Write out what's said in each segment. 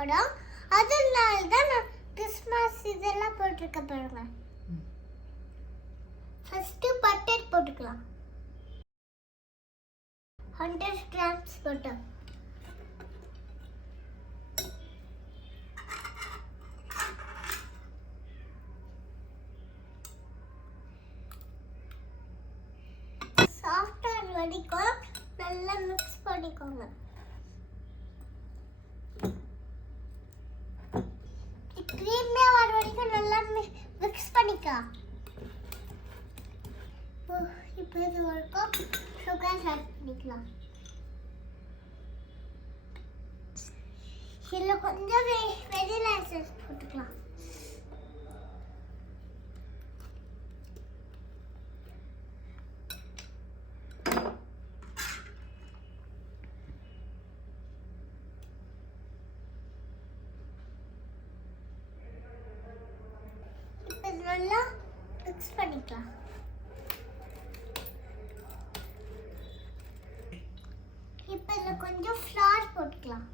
படம். அதனால தான் நான் கிறிஸ்மஸ் இதெல்லாம் போட்டிருக்க பாருங்க. ஃபர்ஸ்ட் பட்டர் போட்டுக்கலாம். 100 grams butter. சாஃப்ட் ஆன வரைக்கும் நல்லா மிக்ஸ் பண்ணிக்கோங்க. க்ரீமியா வர வரைக்கும் நல்லா மிக்ஸ் பண்ணிக்கலாம். இப்போ இது ஒரு கப் சுகர் ஆட் பண்ணிக்கலாம். இதில் கொஞ்சம் வெனிலா எசன்ஸ் போட்டுக்கலாம். இப்போ இது நல்லா மிக்ஸ் பண்ணிக்கலாம். இப்போ இதில் கொஞ்சம் ஃப்ளார் போட்டுக்கலாம்.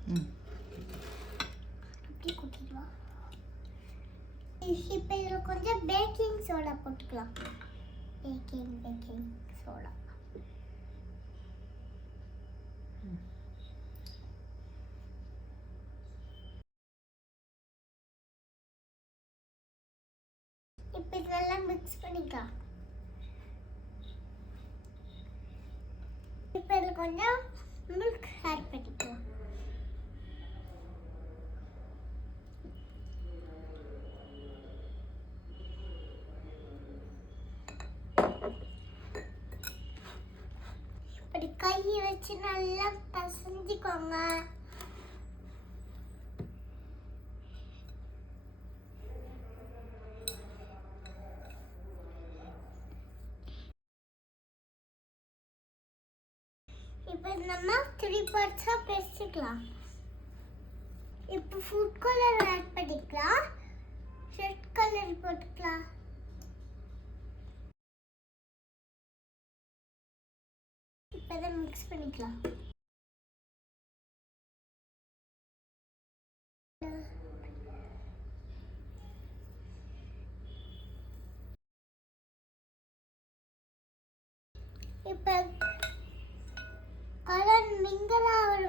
அப்படி கூட்டிடுவா. இப்போ இதில் கொஞ்சம் பேக்கிங் சோடா போட்டுக்கலாம். Baking soda. இப்போ இதெல்லாம் மிக்ஸ் பண்ணிக்கலாம். இப்போ இதில் கொஞ்சம் மில்க் ஆட் பண்ணிக்கலாம். இப்படி கையை வச்சு நல்லா பசஞ்சிக்கோங்க. இப்போ நம்ம 3 பார்ட்ஸா பிரிச்சுக்கலாம். இப்போ ஃபுட் கலர் ஆட் பண்ணிக்கலாம். ரெட் கலர் போட்டுக்கலாம். இப்போ இதை மிக்ஸ் பண்ணிக்கலாம். இப்போ கலர் மிங்கிள் ஆகிற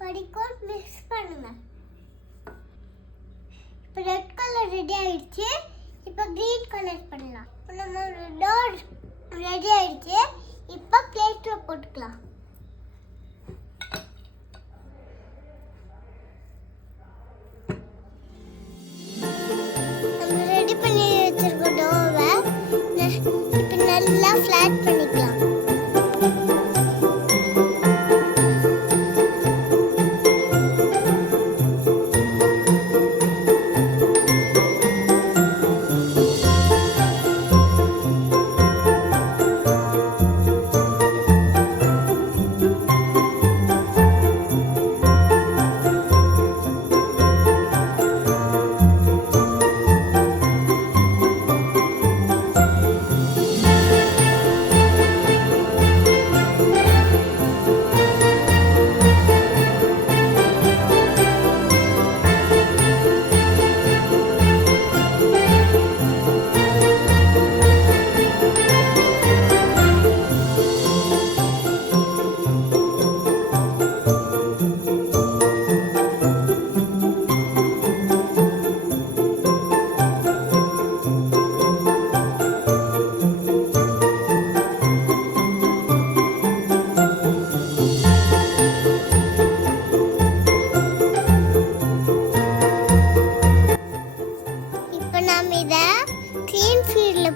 வரைக்கும் மிக்ஸ் பண்ணுங்க. இப்போ ரெட் கலர் ரெடி ஆயிடுச்சு. இப்போ க்ரீன் கலர் பண்ணலாம். இப்போ நம்ம டோர் ரெடி ஆயிடுச்சு. இப்போ பிளேட்டில் போட்டுக்கலாம். நம்ம ரெடி பண்ணி வச்சிருக்க டோவை இப்போ நல்லா ஃப்ளாட் பண்ணிக்கலாம்.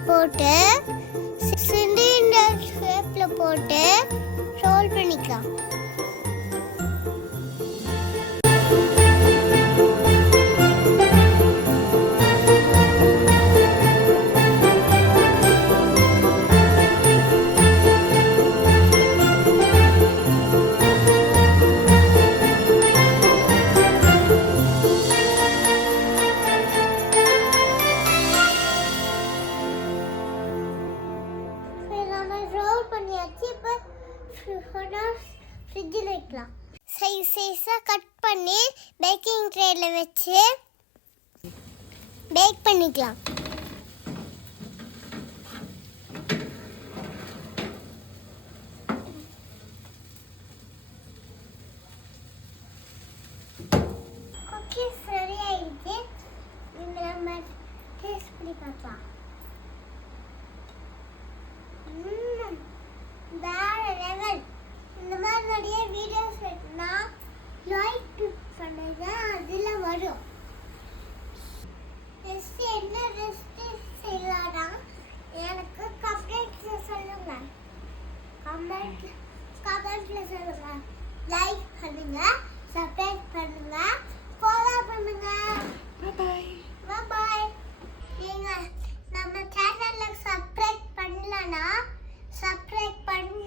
போட்டு சிலிண்டர் ஷேப்ல போட்டு ரோல் பண்ணிக்கலாம். ஃப்ரிட்ஜில் வைக்கலாம். சைஸாக கட் பண்ணி பேக்கிங் ட்ரேல வச்சு பேக் பண்ணிக்கலாம். குக்கீஸ் ரெடி ஆயிடுச்சு. இந்த நம்ம டேஸ்ட் பண்ணி பார்க்கலாம். வேற லெவல். இந்த மாதிரி நிறைய வீடியோஸ் வேணும்னா லைக் பண்ணுங்க, அதில் வரும். ரெசிபி என்ன ரெசிபி செய்யலாம்னா எனக்கு கமெண்ட்ஸில் சொல்லுங்க. கமெண்ட்ஸில் சொல்லுங்க. லைக் பண்ணுங்க, சப்ஸ்கிரைப் பண்ணுங்க, ஃபாலோ பண்ணுங்க. பாய். பாய். நீங்கள் நம்ம சேனலில் சப்ஸ்கிரைப் பண்ணலன்னா சப்ஸ்கிரைப் பண்ணி